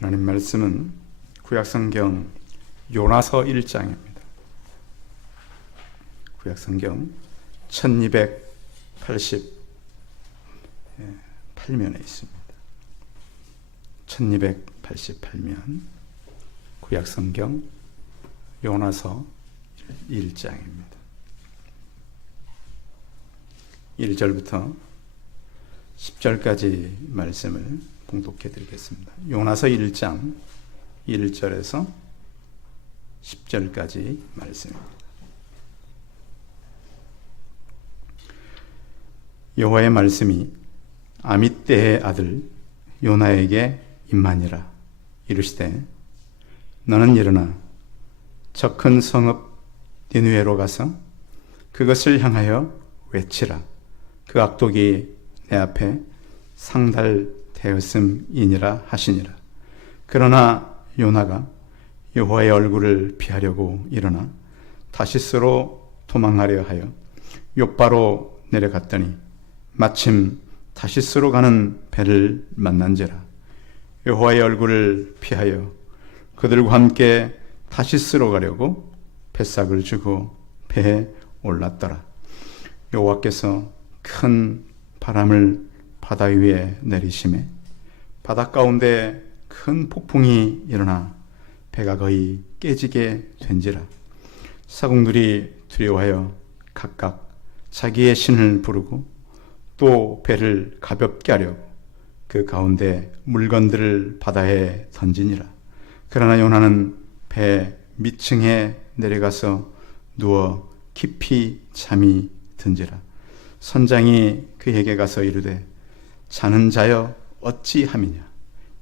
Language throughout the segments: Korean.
하나님 말씀은 구약성경 요나서 1장입니다. 구약성경 1288면에 있습니다. 1288면 구약성경 요나서 1장입니다. 1절부터 10절까지 말씀을 봉독해 드리겠습니다. 요나서 1장 1절에서 10절까지 말씀입니다. 여호와의 말씀이 아미떼의 아들 요나에게 임하니라. 이르시되 너는 일어나 저 큰 성읍 니느웨로 가서 그것을 향하여 외치라. 그 악독이 내 앞에 상달되었음이니라 하시니라. 그러나 요나가 여호와의 얼굴을 피하려고 일어나 다시스로 도망하려 하여 욥바로 내려갔더니 마침 다시스로 가는 배를 만난지라. 여호와의 얼굴을 피하여 그들과 함께 다시스로 가려고 뱃삭을 주고 배에 올랐더라. 여호와께서 큰 바람을 바다 위에 내리시매 바다 가운데 큰 폭풍이 일어나 배가 거의 깨지게 된지라. 사공들이 두려워하여 각각 자기의 신을 부르고 또 배를 가볍게 하려고 그 가운데 물건들을 바다에 던지니라. 그러나 요나는 배 밑층에 내려가서 누워 깊이 잠이 든지라. 선장이 그에게 가서 이르되 자는 자여 어찌함이냐.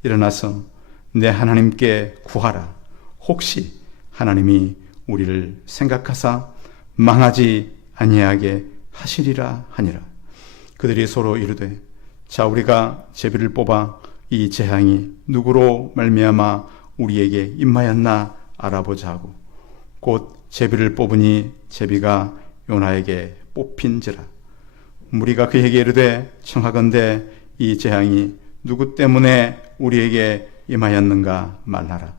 일어나서 내 하나님께 구하라. 혹시 하나님이 우리를 생각하사 망하지 아니하게 하시리라 하니라. 그들이 서로 이르되 자 우리가 제비를 뽑아 이 재앙이 누구로 말미암아 우리에게 임하였나 알아보자 하고 곧 제비를 뽑으니 제비가 요나에게 뽑힌지라. 무리가 그에게 이르되 청하건대 이 재앙이 누구 때문에 우리에게 임하였는가 말하라.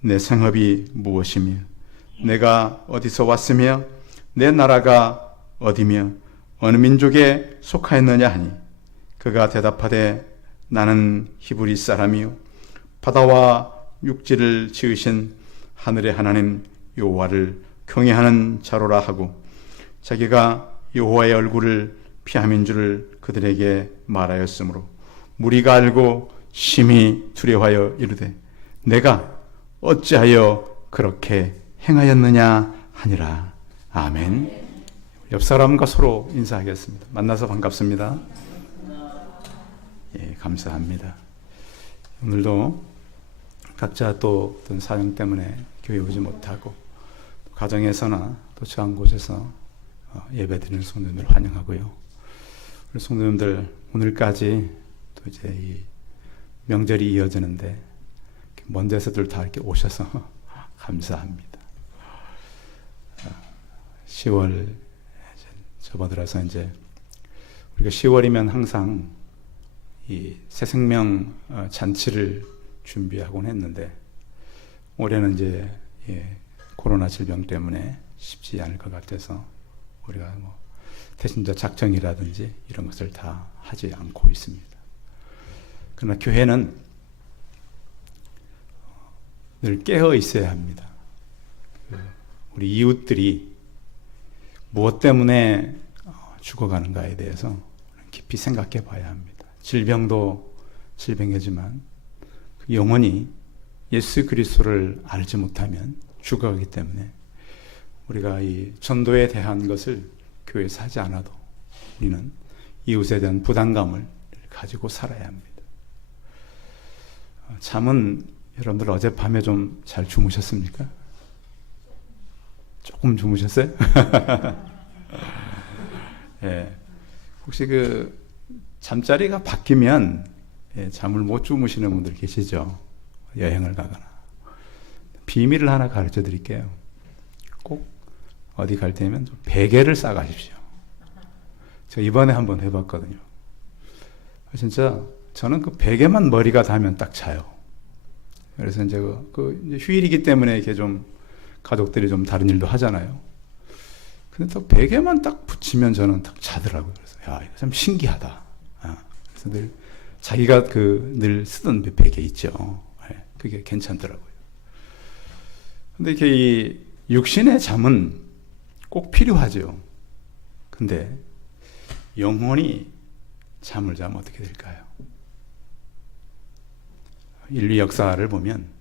내 성읍이 무엇이며 내가 어디서 왔으며 내 나라가 어디며 어느 민족에 속하였느냐 하니 그가 대답하되 나는 히브리 사람이요 바다와 육지를 지으신 하늘의 하나님 여호와를 경외하는 자로라 하고 자기가 여호와의 얼굴을 피함인 줄을 그들에게 말하였으므로 무리가 알고 심히 두려워하여 이르되 내가 어찌하여 그렇게 행하였느냐 하니라. 아멘. 옆 사람과 서로 인사하겠습니다. 만나서 반갑습니다. 예, 감사합니다. 오늘도 각자 또 어떤 사정 때문에 교회 오지 못하고 가정에서나 또 처한 곳에서 예배드리는 성도님들 환영하고요. 우리 성도님들 오늘까지 또 이제 이 명절이 이어지는데 먼 데서들 다 이렇게 오셔서 감사합니다. 10월 접어들어서 이제 우리가 10월이면 항상 이 새 생명 잔치를 준비하곤 했는데 올해는 이제 코로나 질병 때문에 쉽지 않을 것 같아서 우리가 뭐 대신자 작정이라든지 이런 것을 다 하지 않고 있습니다. 그러나 교회는 늘 깨어 있어야 합니다. 우리 이웃들이 무엇 때문에 죽어가는가에 대해서 깊이 생각해 봐야 합니다. 질병도 질병이지만 영혼이 예수 그리스도를 알지 못하면 죽어가기 때문에 우리가 이 전도에 대한 것을 교회에서 하지 않아도 우리는 이웃에 대한 부담감을 가지고 살아야 합니다. 잠은 여러분들 어젯밤에 좀 잘 주무셨습니까? 조금 주무셨어요? 예. 혹시 그 잠자리가 바뀌면 잠을 못 주무시는 분들 계시죠? 여행을 가거나. 비밀을 하나 가르쳐 드릴게요. 꼭 어디 갈 때면 베개를 싸가십시오. 저 이번에 한번 해봤거든요. 진짜 저는 그 베개만 머리가 닿으면 딱 자요. 그래서 이제 이제 휴일이기 때문에 이렇게 좀 가족들이 좀 다른 일도 하잖아요. 근데 또 베개만 딱 붙이면 저는 딱 자더라고요. 그래서 야, 이거 참 신기하다. 그래서 늘 자기가 늘 쓰던 베개 있죠. 그게 괜찮더라고요. 근데 이렇게 이 육신의 잠은 꼭 필요하죠. 근데 영혼이 잠을 자면 어떻게 될까요? 인류 역사를 보면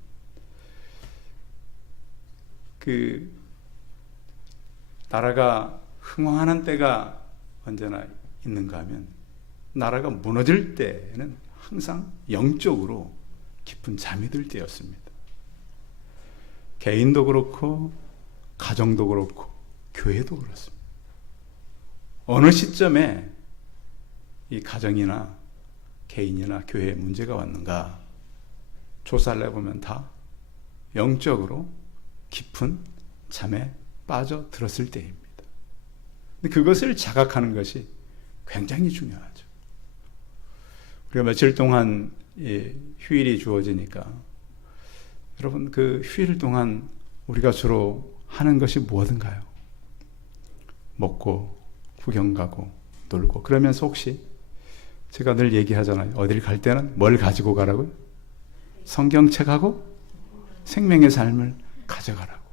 나라가 흥왕하는 때가 언제나 있는가 하면 나라가 무너질 때는 항상 영적으로 깊은 잠이 들 때였습니다. 개인도 그렇고 가정도 그렇고 교회도 그렇습니다. 어느 시점에 이 가정이나 개인이나 교회에 문제가 왔는가 조사를 해보면 다 영적으로 깊은 잠에 빠져들었을 때입니다. 근데 그것을 자각하는 것이 굉장히 중요하죠. 우리가 며칠 동안 휴일이 주어지니까 여러분 휴일 동안 우리가 주로 하는 것이 무엇인가요? 먹고 구경 가고 놀고 그러면서 혹시 제가 늘 얘기하잖아요. 어딜 갈 때는 뭘 가지고 가라고요? 성경책하고 생명의 삶을 가져가라고.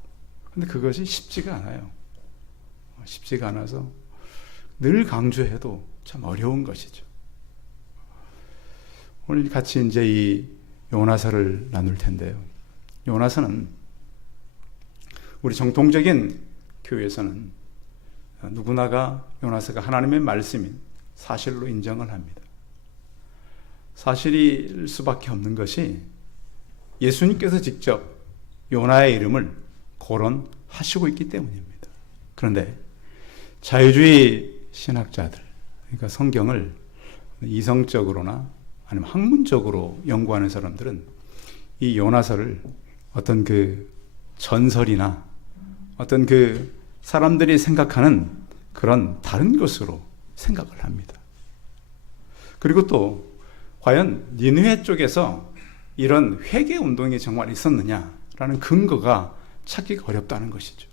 근데 그것이 쉽지가 않아요. 쉽지가 않아서 늘 강조해도 참 어려운 것이죠. 오늘 같이 이제 이 요나서를 나눌 텐데요. 요나서는 우리 정통적인 교회에서는 누구나가 요나서가 하나님의 말씀인 사실로 인정을 합니다. 사실일 수밖에 없는 것이 예수님께서 직접 요나의 이름을 거론하시고 있기 때문입니다. 그런데 자유주의 신학자들, 그러니까 성경을 이성적으로나 아니면 학문적으로 연구하는 사람들은 이 요나서를 어떤 전설이나 어떤 사람들이 생각하는 그런 다른 것으로 생각을 합니다. 그리고 또 과연 니느웨 쪽에서 이런 회개 운동이 정말 있었느냐라는 근거가 찾기가 어렵다는 것이죠.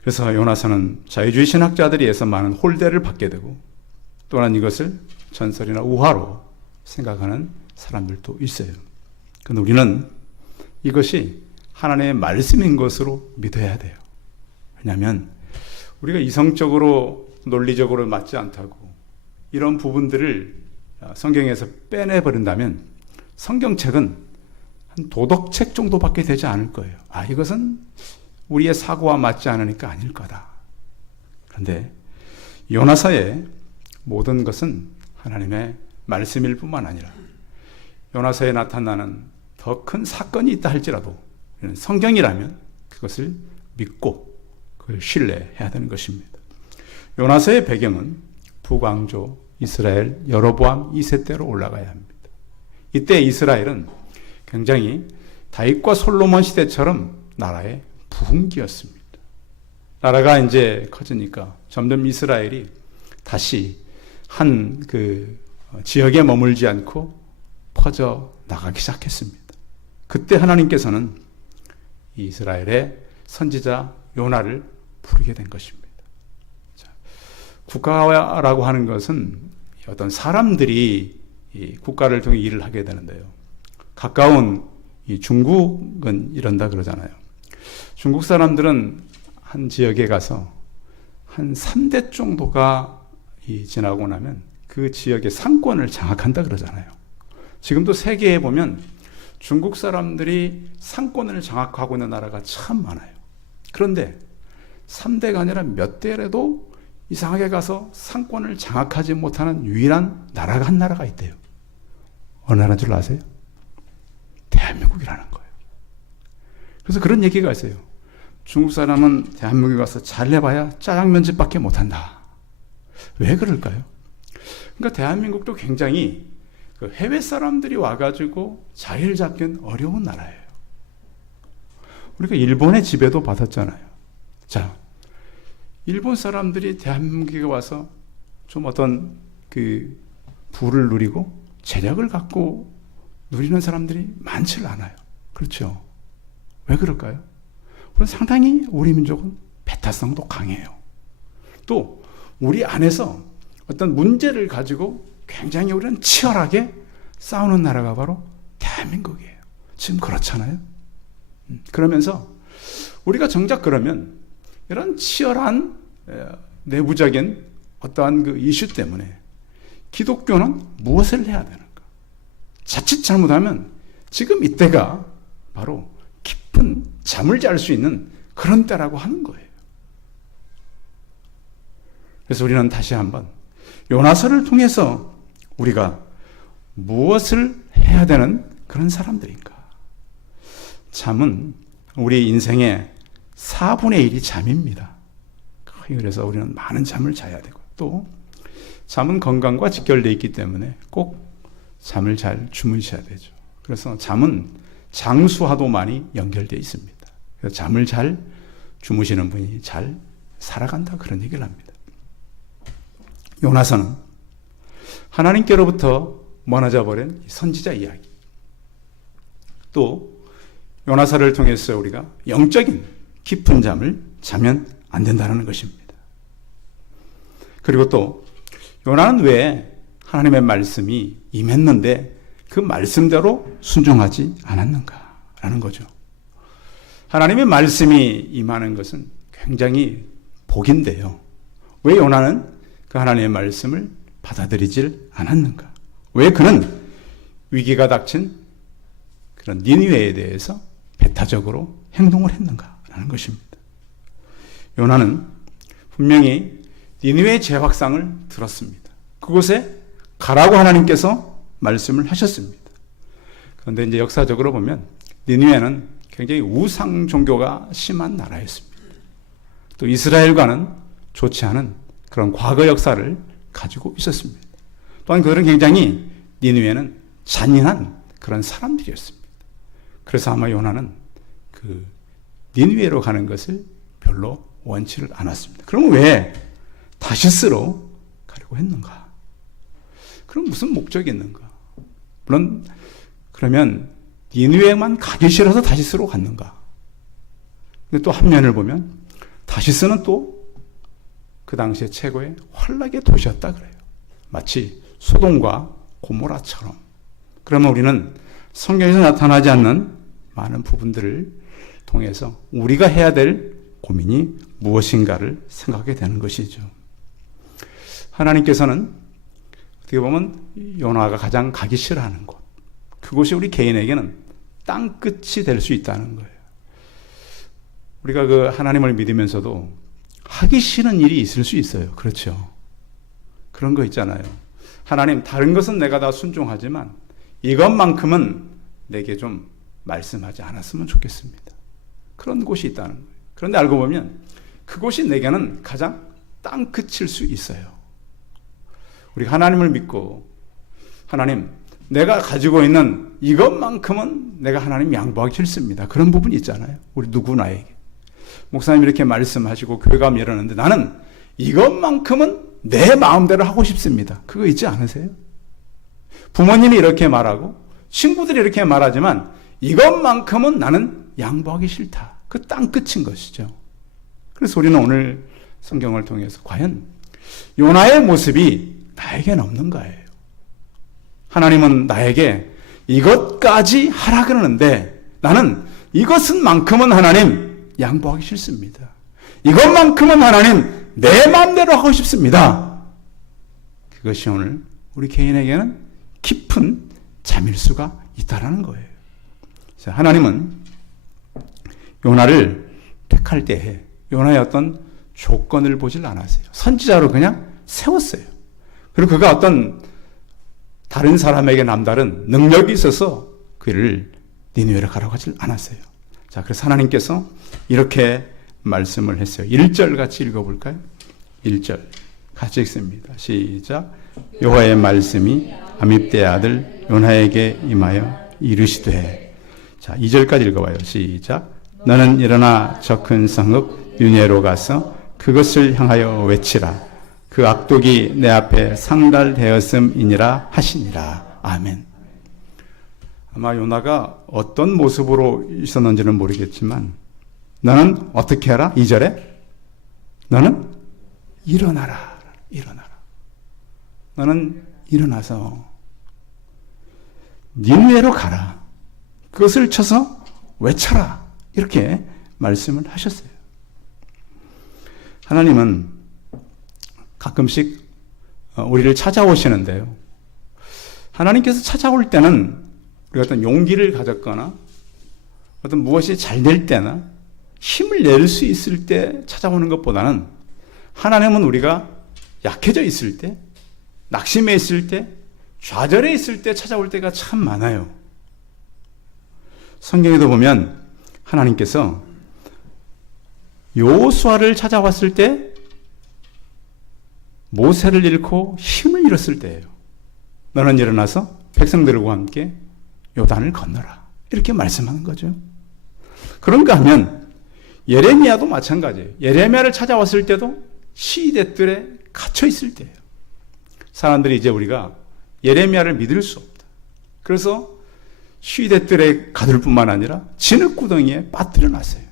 그래서 요나서는 자유주의 신학자들에 의해서 많은 홀대를 받게 되고 또한 이것을 전설이나 우화로 생각하는 사람들도 있어요. 그런데 우리는 이것이 하나님의 말씀인 것으로 믿어야 돼요. 왜냐하면 우리가 이성적으로 논리적으로 맞지 않다고 이런 부분들을 성경에서 빼내버린다면 성경책은 한 도덕책 정도밖에 되지 않을 거예요. 이것은 우리의 사고와 맞지 않으니까 아닐 거다. 그런데 요나서의 모든 것은 하나님의 말씀일 뿐만 아니라 요나서에 나타나는 더 큰 사건이 있다 할지라도 성경이라면 그것을 믿고 그걸 신뢰해야 되는 것입니다. 요나서의 배경은 북왕조 이스라엘 여로보암 2세 때로 올라가야 합니다. 이때 이스라엘은 굉장히 다윗과 솔로몬 시대처럼 나라의 부흥기였습니다. 나라가 이제 커지니까 점점 이스라엘이 다시 한 지역에 머물지 않고 퍼져 나가기 시작했습니다. 그때 하나님께서는 이스라엘의 선지자 요나를 부르게 된 것입니다. 국가라고 하는 것은 어떤 사람들이 이 국가를 통해 일을 하게 되는데요. 가까운 이 중국은 이런다 그러잖아요. 중국 사람들은 한 지역에 가서 한 3대 정도가 지나고 나면 그 지역의 상권을 장악한다 그러잖아요. 지금도 세계에 보면 중국 사람들이 상권을 장악하고 있는 나라가 참 많아요. 그런데 3대가 아니라 몇 대라도 이상하게 가서 상권을 장악하지 못하는 유일한 나라가 한 나라가 있대요. 어느 나라인 줄 아세요? 대한민국이라는 거예요. 그래서 그런 얘기가 있어요. 중국 사람은 대한민국에 가서 잘해봐야 짜장면집밖에 못한다. 왜 그럴까요? 그러니까 대한민국도 굉장히 해외 사람들이 와가지고 자리를 잡기는 어려운 나라예요. 우리가 일본의 지배도 받았잖아요. 자, 일본 사람들이 대한민국에 와서 좀 어떤 부를 누리고 재력을 갖고 누리는 사람들이 많지를 않아요. 그렇죠? 왜 그럴까요? 그건 상당히 우리 민족은 배타성도 강해요. 또 우리 안에서 어떤 문제를 가지고 굉장히 우리는 치열하게 싸우는 나라가 바로 대한민국이에요. 지금 그렇잖아요. 그러면서 우리가 정작 그러면 이런 치열한 내부적인 어떠한 그 이슈 때문에 기독교는 무엇을 해야 되는가? 자칫 잘못하면 지금 이때가 바로 깊은 잠을 잘 수 있는 그런 때라고 하는 거예요. 그래서 우리는 다시 한번 요나서를 통해서 우리가 무엇을 해야 되는 그런 사람들인가? 잠은 우리 인생의 4분의 1이 잠입니다. 그래서 우리는 많은 잠을 자야 되고, 또 잠은 건강과 직결되어 있기 때문에 꼭 잠을 잘 주무셔야 되죠. 그래서 잠은 장수와도 많이 연결되어 있습니다. 그래서 잠을 잘 주무시는 분이 잘 살아간다, 그런 얘기를 합니다. 요나서는 하나님께로부터 멀어져 버린 선지자 이야기, 또 요나서를 통해서 우리가 영적인 깊은 잠을 자면 안 된다는 것입니다. 그리고 또 요나는 왜 하나님의 말씀이 임했는데 그 말씀대로 순종하지 않았는가라는 거죠. 하나님의 말씀이 임하는 것은 굉장히 복인데요. 왜 요나는 그 하나님의 말씀을 받아들이질 않았는가? 왜 그는 위기가 닥친 그런 니느웨에 대해서 배타적으로 행동을 했는가라는 것입니다. 요나는 분명히 니느웨의 재확상을 들었습니다. 그곳에 가라고 하나님께서 말씀을 하셨습니다. 그런데 이제 역사적으로 보면 니느웨는 굉장히 우상 종교가 심한 나라였습니다. 또 이스라엘과는 좋지 않은 그런 과거 역사를 가지고 있었습니다. 또한 그들은 굉장히 니느웨는 잔인한 그런 사람들이었습니다. 그래서 아마 요나는 그 니느웨로 가는 것을 별로 원치를 않았습니다. 그럼 왜 다시스로 가려고 했는가? 그럼 무슨 목적이 있는가? 물론 그러면 니느웨만 가기 싫어서 다시스로 갔는가? 근데 또 한 면을 보면 다시스는 또 그 당시에 최고의 환락의 도시였다 그래요. 마치 소돔과 고모라처럼. 그러면 우리는 성경에서 나타나지 않는 많은 부분들을 통해서 우리가 해야 될 고민이 무엇인가를 생각하게 되는 것이죠. 하나님께서는 어떻게 보면 요나가 가장 가기 싫어하는 곳, 그곳이 우리 개인에게는 땅끝이 될 수 있다는 거예요. 우리가 그 하나님을 믿으면서도 하기 싫은 일이 있을 수 있어요. 그렇죠? 그런 거 있잖아요. 하나님, 다른 것은 내가 다 순종하지만 이것만큼은 내게 좀 말씀하지 않았으면 좋겠습니다. 그런 곳이 있다는 거예요. 그런데 알고 보면 그곳이 내게는 가장 땅끝일 수 있어요. 우리가 하나님을 믿고, 하나님, 내가 가지고 있는 이것만큼은 내가 하나님 양보하기 싫습니다. 그런 부분이 있잖아요. 우리 누구나에게. 목사님 이렇게 말씀하시고 교회가 이러는데 나는 이것만큼은 내 마음대로 하고 싶습니다. 그거 있지 않으세요? 부모님이 이렇게 말하고 친구들이 이렇게 말하지만 이것만큼은 나는 양보하기 싫다. 그 땅끝인 것이죠. 그래서 우리는 오늘 성경을 통해서 과연 요나의 모습이 나에게는 없는가예요. 하나님은 나에게 이것까지 하라 그러는데 나는 이것은 만큼은 하나님 양보하기 싫습니다. 이것만큼은 하나님 내 마음대로 하고 싶습니다. 그것이 오늘 우리 개인에게는 깊은 잠일 수가 있다라는 거예요. 하나님은 요나를 택할 때에 요나의 어떤 조건을 보질 않았어요. 선지자로 그냥 세웠어요. 그리고 그가 어떤 다른 사람에게 남다른 능력이 있어서 그를 니느웨로 가라고 하질 않았어요. 자, 그래서 하나님께서 이렇게 말씀을 했어요. 1절 같이 읽어볼까요? 1절 같이 읽습니다. 시작. 여호와의 말씀이 아밉대의 아들 요나에게 임하여 이르시되. 자, 2절까지 읽어봐요. 시작. 너는 일어나 저 큰 성읍 니느웨로 가서 그것을 향하여 외치라. 그 악독이 내 앞에 상달되었음이니라 하시니라. 아멘. 아마 요나가 어떤 모습으로 있었는지는 모르겠지만 너는 어떻게 하라? 2절에 너는 일어나라. 일어나라. 너는 일어나서 니느웨로 가라. 그것을 쳐서 외쳐라. 이렇게 말씀을 하셨어요. 하나님은 가끔씩 우리를 찾아오시는데요. 하나님께서 찾아올 때는 우리가 어떤 용기를 가졌거나 어떤 무엇이 잘 될 때나 힘을 낼 수 있을 때 찾아오는 것보다는 하나님은 우리가 약해져 있을 때, 낙심해 있을 때, 좌절해 있을 때 찾아올 때가 참 많아요. 성경에도 보면 하나님께서 여호수아를 찾아왔을 때 모세를 잃고 힘을 잃었을 때예요. 너는 일어나서 백성들과 함께 요단을 건너라. 이렇게 말씀하는 거죠. 그런가 하면 예레미야도 마찬가지예요. 예레미야를 찾아왔을 때도 시대들에 갇혀 있을 때예요. 사람들이 이제 우리가 예레미야를 믿을 수 없다. 그래서 시대들에 가둘 뿐만 아니라 진흙구덩이에 빠뜨려 놨어요.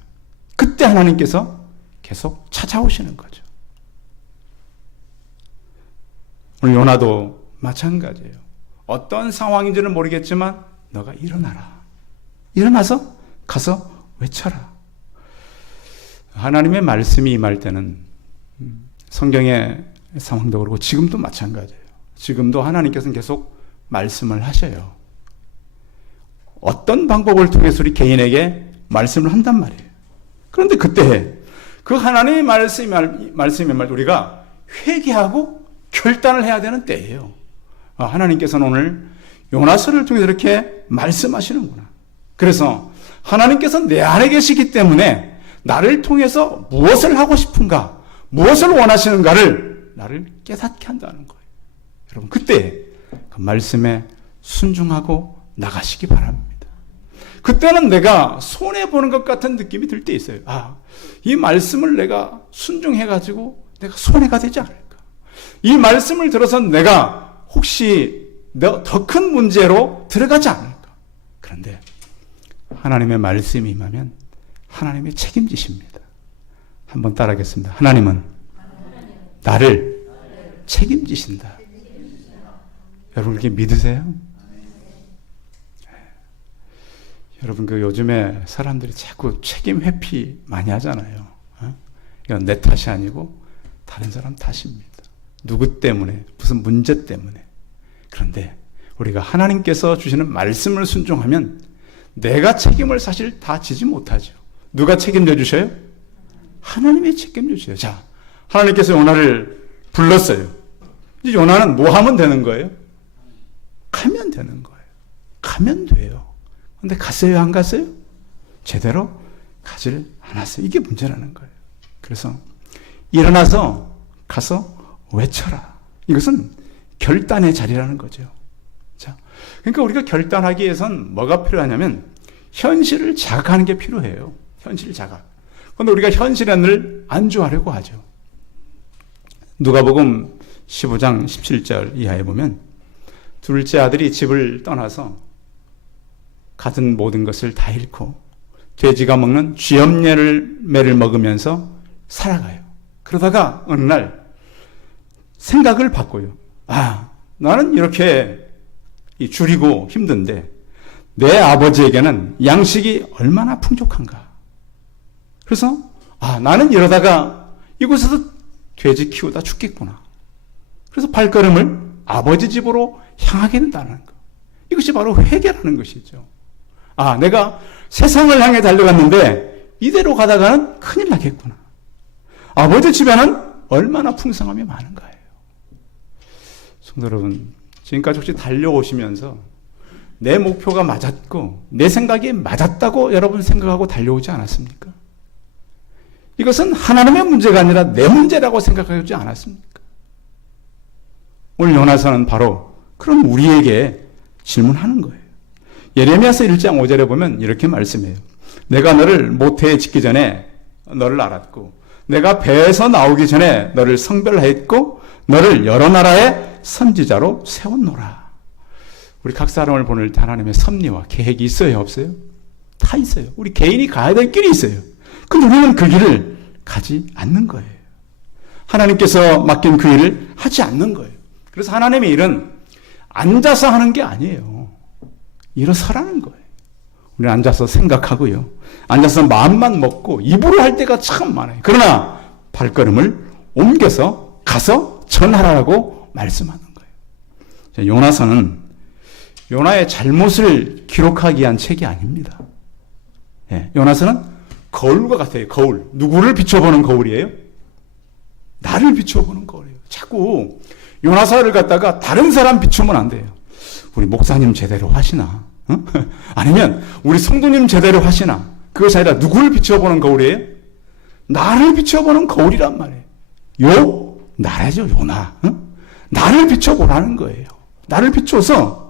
그때 하나님께서 계속 찾아오시는 거죠. 오늘 요나도 마찬가지예요. 어떤 상황인지는 모르겠지만 너가 일어나라. 일어나서 가서 외쳐라. 하나님의 말씀이 임할 때는 성경의 상황도 그렇고 지금도 마찬가지예요. 지금도 하나님께서는 계속 말씀을 하셔요. 어떤 방법을 통해서 우리 개인에게 말씀을 한단 말이에요. 그런데 그때 그 하나님의 말씀이 임할 때 우리가 회개하고 결단을 해야 되는 때예요. 하나님께서는 오늘 요나서를 통해서 이렇게 말씀하시는구나. 그래서 하나님께서 내 안에 계시기 때문에 나를 통해서 무엇을 하고 싶은가, 무엇을 원하시는가를 나를 깨닫게 한다는 거예요. 여러분 그때 그 말씀에 순종하고 나가시기 바랍니다. 그때는 내가 손해보는 것 같은 느낌이 들 때 있어요. 이 말씀을 내가 순종해가지고 내가 손해가 되지 않을까. 이 말씀을 들어서 내가 혹시 더 큰 문제로 들어가지 않을까. 그런데 하나님의 말씀이 임하면 하나님이 책임지십니다. 한번 따라하겠습니다. 하나님은 나를 책임지신다. 여러분 그렇게 믿으세요? 여러분 그 요즘에 사람들이 자꾸 책임 회피 많이 하잖아요. 이건 내 탓이 아니고 다른 사람 탓입니다. 누구 때문에, 무슨 문제 때문에. 그런데 우리가 하나님께서 주시는 말씀을 순종하면 내가 책임을 사실 다 지지 못하죠. 누가 책임져 주셔요? 하나님이 책임져 주셔요. 자, 하나님께서 요나를 불렀어요. 이제 요나는 뭐 하면 되는 거예요? 가면 되는 거예요. 가면 돼요. 근데 갔어요? 안 갔어요? 제대로 가지를 않았어요. 이게 문제라는 거예요. 그래서 일어나서 가서 외쳐라. 이것은 결단의 자리라는 거죠. 자, 그러니까 우리가 결단하기 위해선 뭐가 필요하냐면 현실을 자각하는 게 필요해요. 현실 자각. 그런데 우리가 현실을 안주하려고 하죠. 누가복음 15장 17절 이하에 보면 둘째 아들이 집을 떠나서 갖은 모든 것을 다 잃고 돼지가 먹는 쥐염매를 먹으면서 살아가요. 그러다가 어느 날 생각을 바꿔요. 나는 이렇게 줄이고 힘든데 내 아버지에게는 양식이 얼마나 풍족한가. 그래서 나는 이러다가 이곳에서 돼지 키우다 죽겠구나. 그래서 발걸음을 아버지 집으로 향하게 된다는 것. 이것이 바로 회개라는 것이죠. 내가 세상을 향해 달려갔는데 이대로 가다가는 큰일 나겠구나. 아버지 집에는 얼마나 풍성함이 많은가요. 성도 여러분, 지금까지 혹시 달려오시면서 내 목표가 맞았고 내 생각이 맞았다고 여러분 생각하고 달려오지 않았습니까? 이것은 하나님의 문제가 아니라 내 문제라고 생각하지 않았습니까? 오늘 요나서는 바로 그런 우리에게 질문하는 거예요. 예레미야서 1장 5절에 보면 이렇게 말씀해요. 내가 너를 모태에 짓기 전에 너를 알았고 내가 배에서 나오기 전에 너를 성별하였고 너를 여러 나라의 선지자로 세웠노라. 우리 각 사람을 보낼 때 하나님의 섭리와 계획이 있어요, 없어요? 다 있어요. 우리 개인이 가야 될 길이 있어요. 근데 우리는 그 길을 가지 않는 거예요. 하나님께서 맡긴 그 일을 하지 않는 거예요. 그래서 하나님의 일은 앉아서 하는 게 아니에요. 일어서라는 거예요. 우리는 앉아서 생각하고요. 앉아서 마음만 먹고 입으로 할 때가 참 많아요. 그러나 발걸음을 옮겨서 가서 전하라고 말씀하는 거예요. 요나서는 요나의 잘못을 기록하기 위한 책이 아닙니다. 예, 요나서는 거울과 같아요. 거울. 누구를 비춰보는 거울이에요? 나를 비춰보는 거울이에요. 자꾸 요나서를 갖다가 다른 사람 비추면 안 돼요. 우리 목사님 제대로 하시나? 어? 아니면 우리 성도님 제대로 하시나? 그것이 아니라 누구를 비춰보는 거울이에요? 나를 비춰보는 거울이란 말이에요. 나라죠, 요나. 어? 나를 비춰보라는 거예요. 나를 비춰서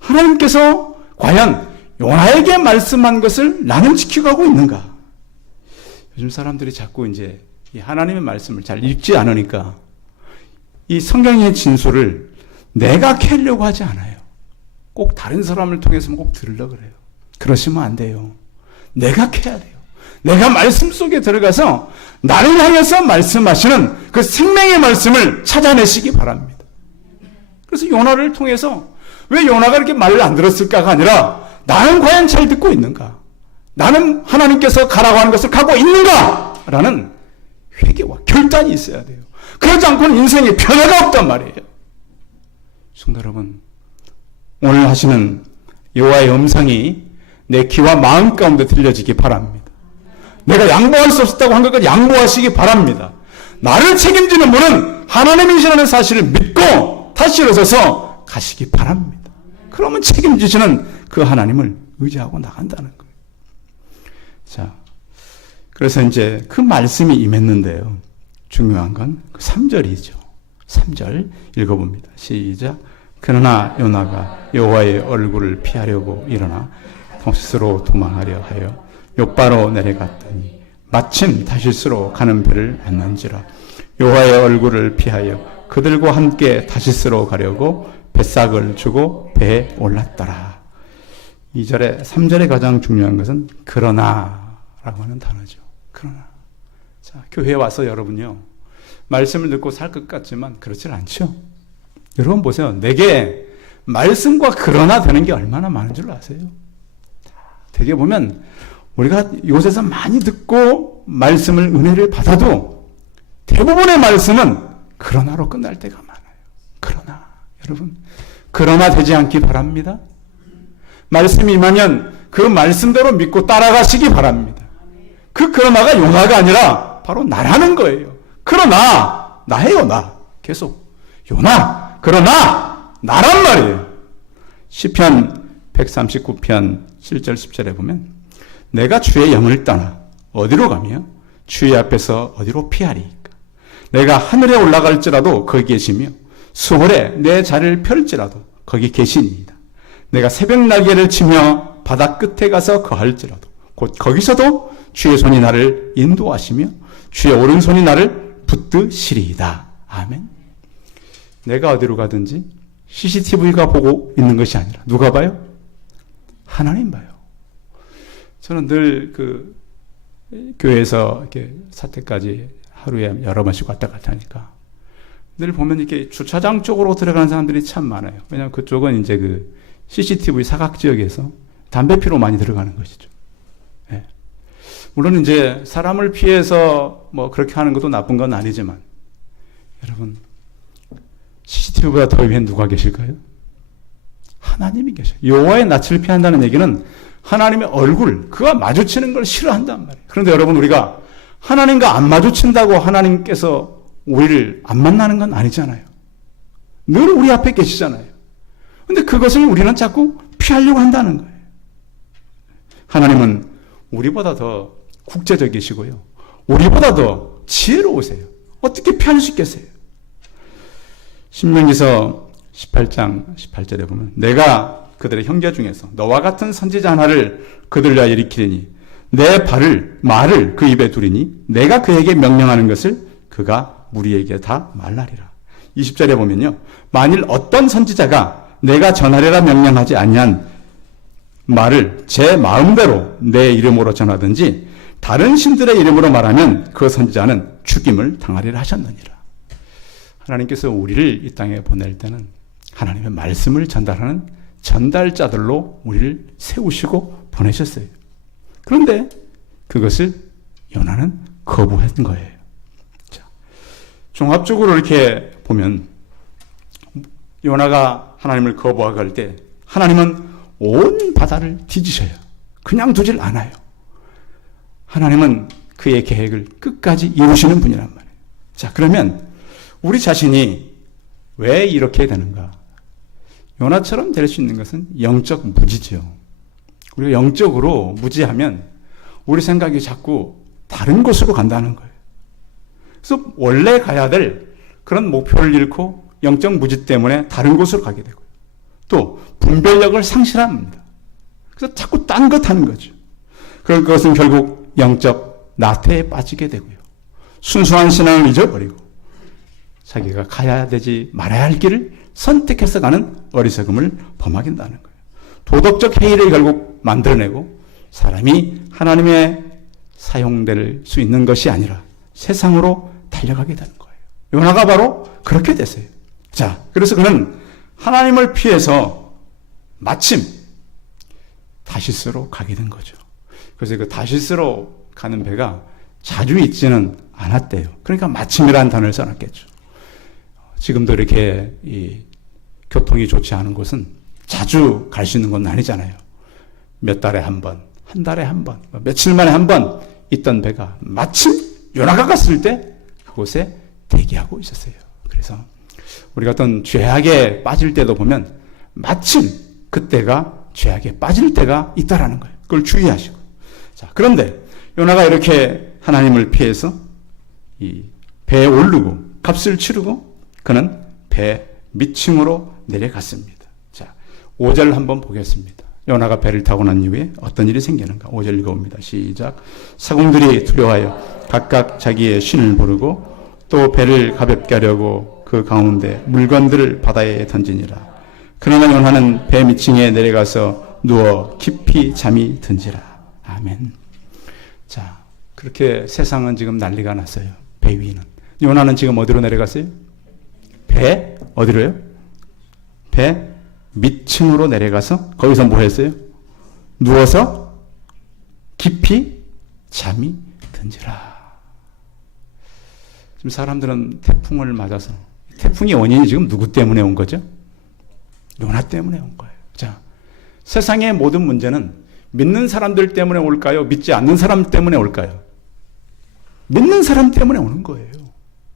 하나님께서 과연 요나에게 말씀한 것을 나는 지켜가고 있는가? 요즘 사람들이 자꾸 이제 이 하나님의 말씀을 잘 읽지 않으니까 이 성경의 진술을 내가 캐려고 하지 않아요. 꼭 다른 사람을 통해서 꼭 들으려고 그래요. 그러시면 안 돼요. 내가 캐야 돼요. 내가 말씀 속에 들어가서 나를 향해서 말씀하시는 그 생명의 말씀을 찾아내시기 바랍니다. 그래서 요나를 통해서 왜 요나가 이렇게 말을 안 들었을까가 아니라 나는 과연 잘 듣고 있는가? 나는 하나님께서 가라고 하는 것을 가고 있는가? 라는 회개와 결단이 있어야 돼요. 그러지 않고는 인생에 변화가 없단 말이에요. 성도 여러분, 오늘 하시는 여호와의 음성이 내 귀와 마음 가운데 들려지기 바랍니다. 내가 양보할 수 없었다고 한 것까지 양보하시기 바랍니다. 나를 책임지는 분은 하나님이시라는 사실을 믿고 다시 일어서서 가시기 바랍니다. 그러면 책임지시는 그 하나님을 의지하고 나간다는 거예요. 자, 그래서 이제 그 말씀이 임했는데요. 중요한 건 3절이죠. 3절 읽어봅니다. 시작. 그러나 요나가 여호와의 얼굴을 피하려고 일어나 다시스로 도망하려 하여 욥바로 내려갔더니 마침 다시스로 가는 배를 만난지라. 여호와의 얼굴을 피하여 그들과 함께 다시스로 가려고 뱃삭을 주고 배에 올랐더라. 2절에 3절에 가장 중요한 것은 그러나라고 하는 단어죠. 그러나. 자, 교회에 와서 여러분요, 말씀을 듣고 살 것 같지만 그렇지 않죠. 여러분 보세요. 내게 말씀과 그러나 되는 게 얼마나 많은 줄 아세요? 되게 보면 우리가 요새서 많이 듣고 말씀을 은혜를 받아도 대부분의 말씀은 그러나로 끝날 때가 많아요. 그러나 여러분, 그러나 되지 않기 바랍니다. 말씀이 임하면 그 말씀대로 믿고 따라가시기 바랍니다. 그 그러나가 요나가 아니라 바로 나라는 거예요. 그러나 나예요. 나 계속 요나 그러나 나란 말이에요. 시편 139편 7절 10절에 보면 내가 주의 영을 떠나 어디로 가며 주의 앞에서 어디로 피하리이까. 내가 하늘에 올라갈지라도 거기 계시며 수월에 내 자리를 펼지라도 거기 계시니이다. 내가 새벽 날개를 치며 바다 끝에 가서 거할지라도 곧 거기서도 주의 손이 나를 인도하시며 주의 오른손이 나를 붙드시리이다. 아멘. 내가 어디로 가든지 CCTV가 보고 있는 것이 아니라 누가 봐요? 하나님 봐요. 저는 늘 그 교회에서 이렇게 사택까지 하루에 여러 번씩 왔다 갔다 하니까 늘 보면 이렇게 주차장 쪽으로 들어가는 사람들이 참 많아요. 왜냐하면 그쪽은 이제 그 CCTV 사각 지역에서 담배 피러 많이 들어가는 것이죠. 예. 물론 이제 사람을 피해서 뭐 그렇게 하는 것도 나쁜 건 아니지만 여러분 CCTV보다 더 위에 누가 계실까요? 하나님이 계셔요. 여호와의 낯을 피한다는 얘기는 하나님의 얼굴, 그와 마주치는 걸 싫어한단 말이에요. 그런데 여러분 우리가 하나님과 안 마주친다고 하나님께서 우리를 안 만나는 건 아니잖아요. 늘 우리 앞에 계시잖아요. 그런데 그것을 우리는 자꾸 피하려고 한다는 거예요. 하나님은 우리보다 더 국제적이시고요. 우리보다 더 지혜로우세요. 어떻게 피할 수 있겠어요? 신명기서 18장 18절에 보면 내가 그들의 형제 중에서 너와 같은 선지자 하나를 그들 위하여 일으키리니 내 말을 그 입에 두리니 내가 그에게 명령하는 것을 그가 무리에게 다 말하리라. 20절에 보면요. 만일 어떤 선지자가 내가 전하리라 명령하지 아니한 말을 제 마음대로 내 이름으로 전하든지 다른 신들의 이름으로 말하면 그 선지자는 죽임을 당하리라 하셨느니라. 하나님께서 우리를 이 땅에 보낼 때는 하나님의 말씀을 전달하는 전달자들로 우리를 세우시고 보내셨어요. 그런데 그것을 요나는 거부한 거예요. 자, 종합적으로 이렇게 보면 요나가 하나님을 거부하고 할 때 하나님은 온 바다를 뒤지셔요. 그냥 두질 않아요. 하나님은 그의 계획을 끝까지 이루시는 분이란 말이에요. 자, 그러면 우리 자신이 왜 이렇게 되는가? 요나처럼 될 수 있는 것은 영적 무지죠. 우리가 영적으로 무지하면 우리 생각이 자꾸 다른 곳으로 간다는 거예요. 그래서 원래 가야 될 그런 목표를 잃고 영적 무지 때문에 다른 곳으로 가게 되고요. 또 분별력을 상실합니다. 그래서 자꾸 딴 것 하는 거죠. 그럴 것은 결국 영적 나태에 빠지게 되고요. 순수한 신앙을 잊어버리고 자기가 가야 되지 말아야 할 길을 선택해서 가는 어리석음을 범하게 된다는 거예요. 도덕적 해이를 결국 만들어내고 사람이 하나님의 사용될 수 있는 것이 아니라 세상으로 달려가게 되는 거예요. 요나가 바로 그렇게 됐어요. 자, 그래서 그는 하나님을 피해서 마침 다시스로 가게 된 거죠. 그래서 그 다시스로 가는 배가 자주 있지는 않았대요. 그러니까 마침이라는 단어를 써놨겠죠. 지금도 이렇게 이 교통이 좋지 않은 곳은 자주 갈 수 있는 건 아니잖아요. 몇 달에 한 번, 한 달에 한 번, 며칠 만에 한 번 있던 배가 마침 요나가 갔을 때 그곳에 대기하고 있었어요. 그래서 우리가 어떤 죄악에 빠질 때도 보면 마침 그때가 죄악에 빠질 때가 있다라는 거예요. 그걸 주의하시고. 자, 그런데 요나가 이렇게 하나님을 피해서 이 배에 오르고 값을 치르고 그는 배 밑층으로 내려갔습니다. 자, 5절 한번 보겠습니다. 요나가 배를 타고 난 이후에 어떤 일이 생기는가? 5절 읽어봅니다. 시작. 사공들이 두려워하여 각각 자기의 신을 부르고 또 배를 가볍게 하려고 그 가운데 물건들을 바다에 던지니라. 그러나 요나는 배 밑층에 내려가서 누워 깊이 잠이 든지라. 아멘. 자, 그렇게 세상은 지금 난리가 났어요. 배 위는. 요나는 지금 어디로 내려갔어요? 배 어디로요? 배 밑층으로 내려가서 거기서 뭐 했어요? 누워서 깊이 잠이 든지라. 지금 사람들은 태풍을 맞아서 태풍의 원인이 지금 누구 때문에 온 거죠? 요나 때문에 온 거예요. 자, 세상의 모든 문제는 믿는 사람들 때문에 올까요? 믿지 않는 사람 때문에 올까요? 믿는 사람 때문에 오는 거예요.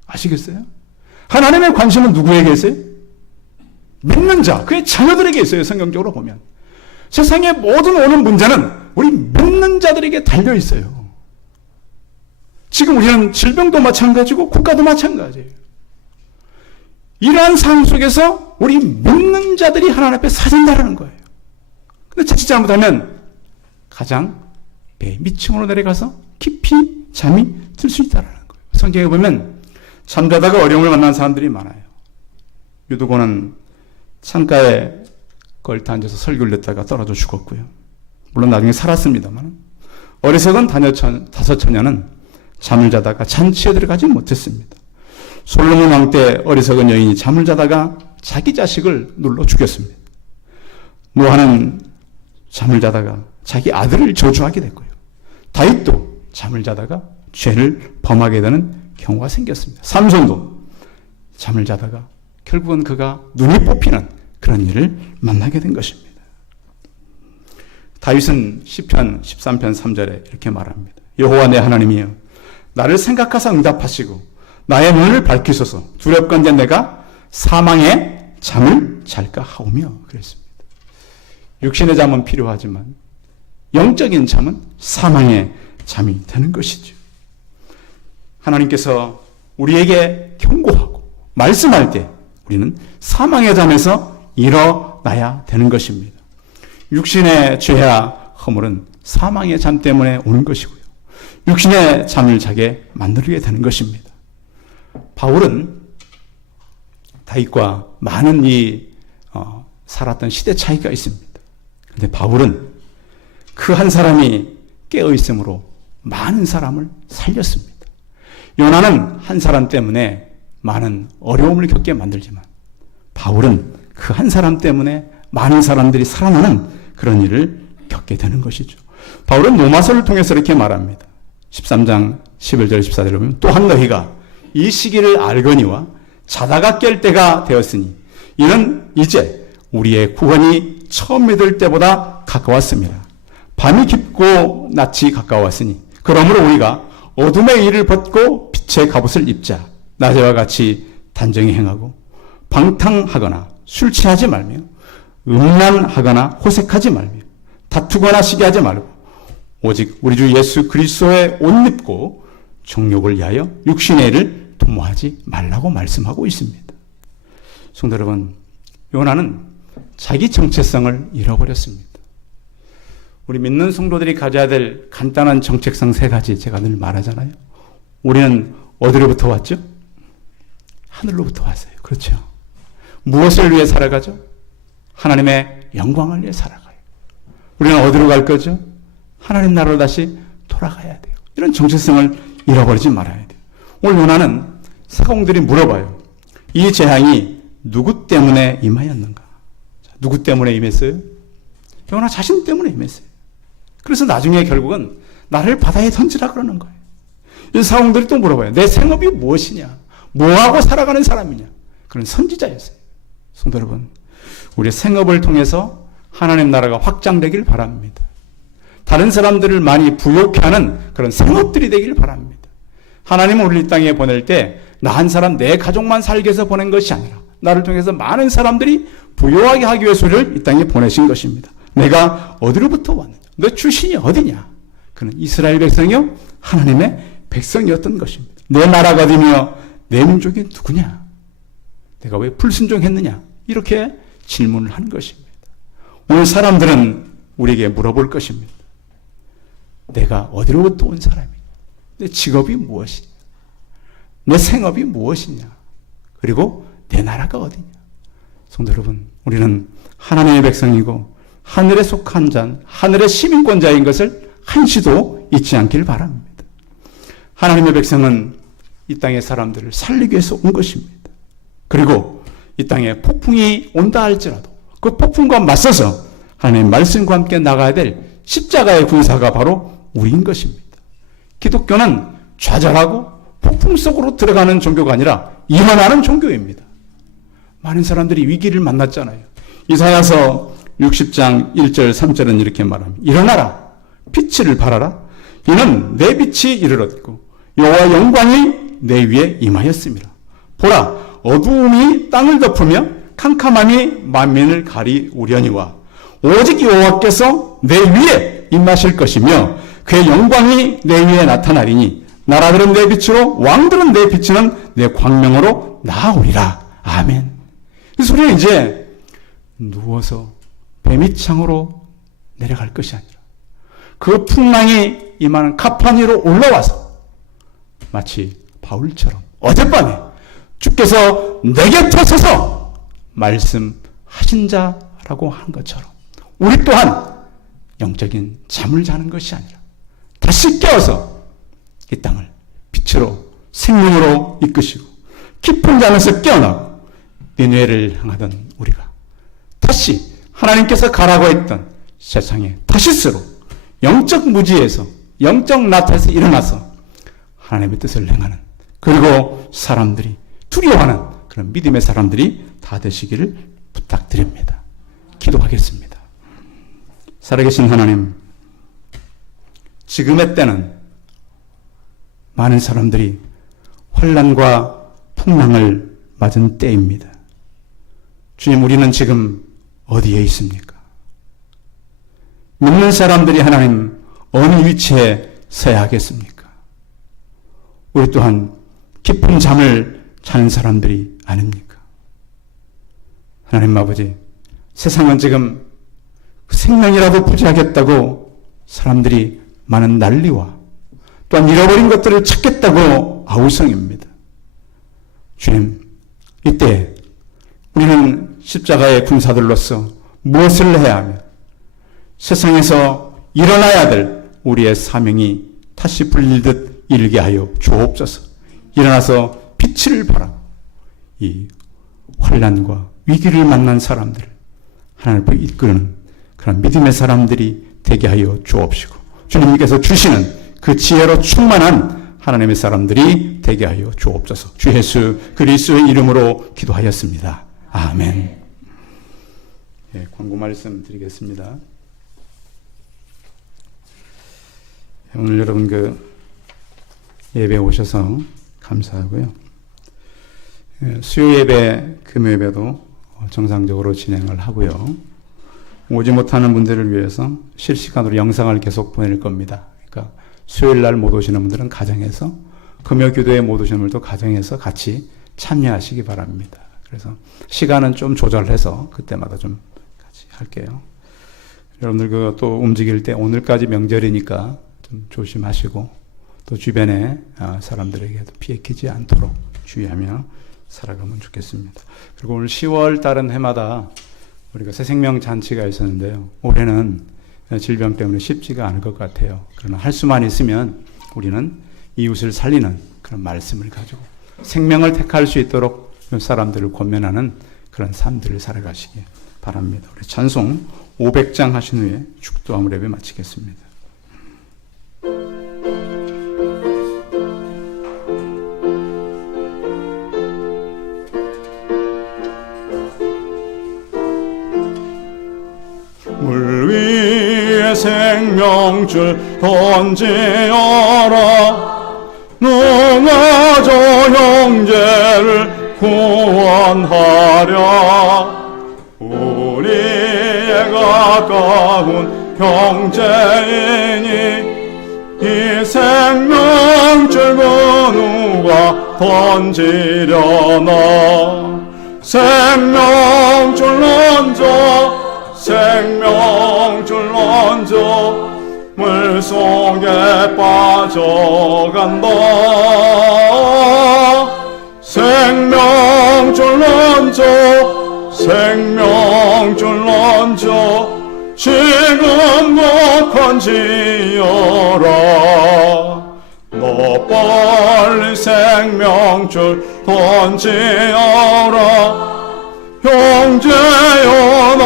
아시겠어요? 하나님의 관심은 누구에게 있어요? 믿는 자, 그의 자녀들에게 있어요. 성경적으로 보면. 세상의 모든 오는 문제는 우리 믿는 자들에게 달려 있어요. 지금 우리는 질병도 마찬가지고 국가도 마찬가지예요. 이러한 상황 속에서 우리 믿는 자들이 하나님 앞에 서진다라는 거예요. 근데 자칫 잘못하면 가장 배 밑층으로 내려가서 깊이 잠이 들 수 있다는 거예요. 성경에 보면 잠자다가 어려움을 만난 사람들이 많아요. 유두고는 창가에 걸터 앉아서 설교를 듣다가 떨어져 죽었고요. 물론 나중에 살았습니다만 어리석은 다섯 처녀는 잠을 자다가 잔치에 들어가지 못했습니다. 솔로몬 왕 때 어리석은 여인이 잠을 자다가 자기 자식을 눌러 죽였습니다. 노아는 잠을 자다가 자기 아들을 저주하게 됐고요. 다윗도 잠을 자다가 죄를 범하게 되는 경우가 생겼습니다. 삼손도 잠을 자다가 결국은 그가 눈이 뽑히는 그런 일을 만나게 된 것입니다. 다윗은 시편 13편 3절에 이렇게 말합니다. 여호와 내 하나님이여 나를 생각하사 응답하시고 나의 눈을 밝히소서. 두렵건대 내가 사망의 잠을 잘까 하오며 그랬습니다. 육신의 잠은 필요하지만 영적인 잠은 사망의 잠이 되는 것이죠. 하나님께서 우리에게 경고하고 말씀할 때 우리는 사망의 잠에서 일어나야 되는 것입니다. 육신의 죄와 허물은 사망의 잠 때문에 오는 것이고요. 육신의 잠을 자게 만들게 되는 것입니다. 바울은 다윗과 많은 이 살았던 시대 차이가 있습니다. 그런데 바울은 그 한 사람이 깨어 있으므로 많은 사람을 살렸습니다. 요나는 한 사람 때문에 많은 어려움을 겪게 만들지만 바울은 그 한 사람 때문에 많은 사람들이 살아나는 그런 일을 겪게 되는 것이죠. 바울은 로마서를 통해서 이렇게 말합니다. 13장 11절 14절을 보면 또한 너희가 이 시기를 알거니와 자다가 깰 때가 되었으니 이는 이제 우리의 구원이 처음 믿을 때보다 가까웠습니다. 밤이 깊고 낮이 가까웠으니 그러므로 우리가 어둠의 일을 벗고 빛의 갑옷을 입자. 낮에와 같이 단정히 행하고 방탕하거나 술 취하지 말며 음란하거나 호색하지 말며 다투거나 시기하지 말고 오직 우리 주 예수 그리스도의 옷 입고 정욕을 위하여 육신의 일을 도모하지 말라고 말씀하고 있습니다. 성도 여러분, 요나는 자기 정체성을 잃어버렸습니다. 우리 믿는 성도들이 가져야 될 간단한 정체성 3가지 제가 늘 말하잖아요. 우리는 어디로부터 왔죠? 하늘로부터 왔어요. 그렇죠. 무엇을 위해 살아가죠? 하나님의 영광을 위해 살아가요. 우리는 어디로 갈 거죠? 하나님 나라로 다시 돌아가야 돼요. 이런 정체성을 잃어버리지 말아야 돼요. 오늘 요나는 사공들이 물어봐요. 이 재앙이 누구 때문에 임하였는가? 누구 때문에 임했어요? 요나 자신 때문에 임했어요. 그래서 나중에 결국은 나를 바다에 던지라 그러는 거예요. 이 사공들이 또 물어봐요. 내 생업이 무엇이냐? 뭐하고 살아가는 사람이냐? 그런 선지자였어요. 성도 여러분, 우리의 생업을 통해서 하나님 나라가 확장되길 바랍니다. 다른 사람들을 많이 부욕해 하는 그런 생업들이 되길 바랍니다. 하나님은 우리 이 땅에 보낼 때 나 한 사람, 내 가족만 살게 해서 보낸 것이 아니라 나를 통해서 많은 사람들이 부요하게 하기 위해서 우리를 이 땅에 보내신 것입니다. 내가 어디로부터 왔느냐? 너 출신이 어디냐? 그는 이스라엘 백성이요 하나님의 백성이었던 것입니다. 내 나라가 어디며 내 민족이 누구냐? 내가 왜 불순종했느냐? 이렇게 질문을 한 것입니다. 오늘 사람들은 우리에게 물어볼 것입니다. 내가 어디로부터 온 사람이냐? 내 직업이 무엇이냐? 내 생업이 무엇이냐? 그리고 내 나라가 어디냐? 성도 여러분, 우리는 하나님의 백성이고 하늘에 속한 자, 하늘의 시민권자인 것을 한시도 잊지 않기를 바랍니다. 하나님의 백성은 이 땅의 사람들을 살리기 위해서 온 것입니다. 그리고 이 땅에 폭풍이 온다 할지라도 그 폭풍과 맞서서 하나님의 말씀과 함께 나가야 될 십자가의 군사가 바로 우리인 것입니다. 기독교는 좌절하고 폭풍 속으로 들어가는 종교가 아니라 일어나는 종교입니다. 많은 사람들이 위기를 만났잖아요. 이사야서 60장 1절 3절은 이렇게 말합니다. 일어나라, 빛을 발하라. 이는 내 빛이 이르렀고 여호와 영광이 내 위에 임하였습니다. 보라, 어두움이 땅을 덮으며 캄캄함이 만민을 가리우려니와 오직 여호와께서 내 위에 임하실 것이며 그의 영광이 내 위에 나타나리니 나라들은 내 빛으로 왕들은 내 비치는 내 광명으로 나아오리라. 아멘. 그래서 우리는 이제 누워서 뱀이창으로 내려갈 것이 아니라 그 풍랑이 임하는 가판 위로 올라와서 마치 바울처럼 어젯밤에 주께서 내 곁에 서서 말씀하신 자라고 한 것처럼 우리 또한 영적인 잠을 자는 것이 아니라 다시 깨어서 이 땅을 빛으로 생명으로 이끄시고 깊은 잠에서 깨어나고 니느웨를 향하던 우리가 다시 하나님께서 가라고 했던 세상의 다시스로 영적 무지에서 영적 나태에서 일어나서 하나님의 뜻을 행하는, 그리고 사람들이 두려워하는 그런 믿음의 사람들이 다 되시기를 부탁드립니다. 기도하겠습니다. 살아계신 하나님, 지금의 때는 많은 사람들이 환난과 풍랑을 맞은 때입니다. 주님, 우리는 지금 어디에 있습니까? 믿는 사람들이 하나님 어느 위치에 서야 하겠습니까? 우리 또한 깊은 잠을 자는 사람들이 아닙니까? 하나님 아버지, 세상은 지금 생명이라도 부지하겠다고 사람들이 많은 난리와 또한 잃어버린 것들을 찾겠다고 아우성입니다. 주님, 이때 우리는 십자가의 군사들로서 무엇을 해야 하며 세상에서 일어나야 될 우리의 사명이 다시 불릴듯 일게 하여 주옵소서. 일어나서 빛을 발하고 이 환난과 위기를 만난 사람들을 하나님을 이끄는 그런 믿음의 사람들이 되게 하여 주옵시고, 주님께서 주시는 그 지혜로 충만한 하나님의 사람들이 되게 하여 주옵소서. 주 예수 그리스도의 이름으로 기도하였습니다. 아멘. 예, 광고 말씀 드리겠습니다. 오늘 여러분 예배 오셔서 감사하고요. 수요 예배, 금요 예배도 정상적으로 진행을 하고요. 오지 못하는 분들을 위해서 실시간으로 영상을 계속 보낼 겁니다. 그러니까 수요일 날 못 오시는 분들은 가정에서, 금요 기도에 못 오시는 분들도 가정에서 같이 참여하시기 바랍니다. 그래서 시간은 좀 조절해서 그때마다 좀 같이 할게요. 여러분들 또 움직일 때 오늘까지 명절이니까 좀 조심하시고, 또 주변에 사람들에게도 피해키지 않도록 주의하며 살아가면 좋겠습니다. 그리고 오늘 10월 달은 해마다 우리가 새생명 잔치가 있었는데요. 올해는 질병 때문에 쉽지가 않을 것 같아요. 그러나 할 수만 있으면 우리는 이웃을 살리는 그런 말씀을 가지고 생명을 택할 수 있도록 사람들을 권면하는 그런 삶들을 살아가시기 바랍니다. 우리 찬송 500장 하신 후에 축도함을 예배 마치겠습니다. 물 위에 생명줄 던지어라. 농아저 형제를 구원하랴. 우리의 가까운 형제이니 이 생명줄 그 누가 던지려나. 생명줄 던져, 생명줄 던져, 물속에 빠져간다. 생명줄 던져, 생명줄 던져, 지금 던지어라. 너 빨리 생명줄 던지어라. 형제여 너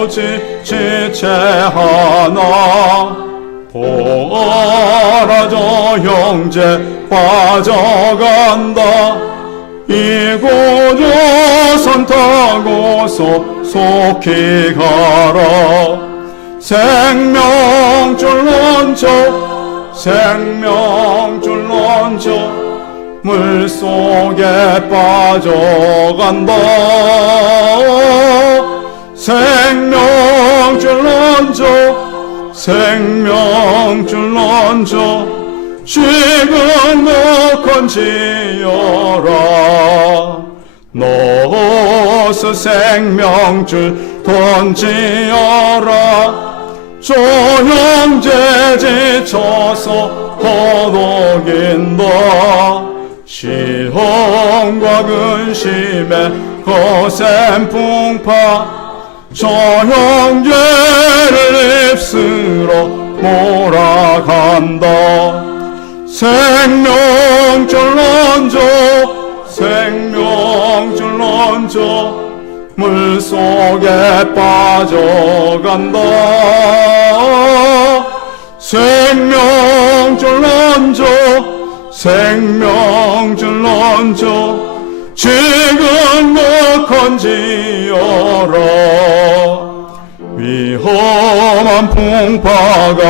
어찌 지체하나. 보아라 저 형제 빠져간다. 이곳저선 타고서 속히 가라. 생명줄 던져, 생명줄 던져, 물속에 빠져간다. 생명줄 던져, 생명줄 던져, 지금 너 건지어라. 너서 생명줄 던지어라. 저 형제 지쳐서 거독인다. 시험과 근심에 거센 풍파, 저 형제를 입술로 몰아간다. 생명줄 던져, 생명줄 던져, 물속에 빠져간다. 생명줄 던져, 생명줄 던져, 지금 너 건지어라. 위험한 풍파가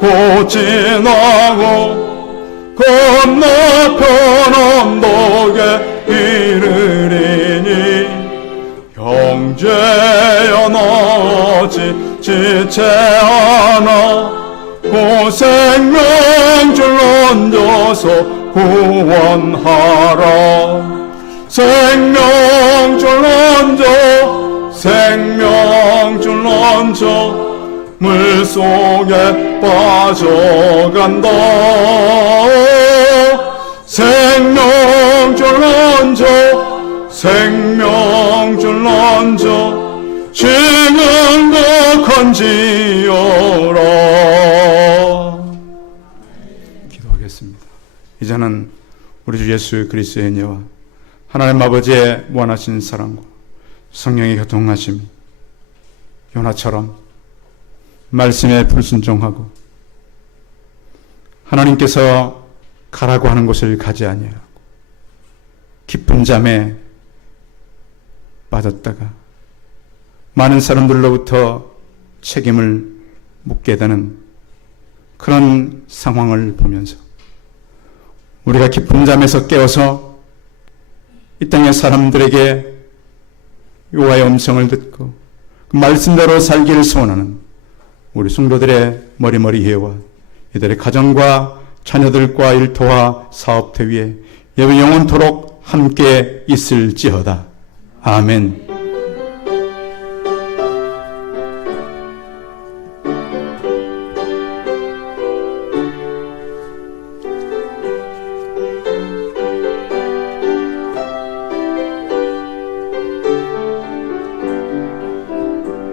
곧 지나고 건너편 언덕에 이르리니. 형제여 너 어찌 지체하나. 그 생명줄 던져서 구원하라. 생명줄 던져, 생명줄 던져, 물속에 빠져간다. 생명줄 던져, 생명줄 던져, 얹어 지금도 건지어라. 기도하겠습니다. 이제는 우리 주 예수 그리스도의 은혜와 하나님 아버지의 무한하신 사랑과 성령의 교통하심이 요나처럼 말씀에 불순종하고 하나님께서 가라고 하는 곳을 가지 아니하고 깊은 잠에 빠졌다가 많은 사람들로부터 책임을 묻게 되는 그런 상황을 보면서 우리가 깊은 잠에서 깨어서 이 땅의 사람들에게 여호와의 음성을 듣고 그 말씀대로 살기를 소원하는 우리 성도들의 머리머리회와 이들의 가정과 자녀들과 일터와 사업터 위에 영원토록 함께 있을지어다. 아멘.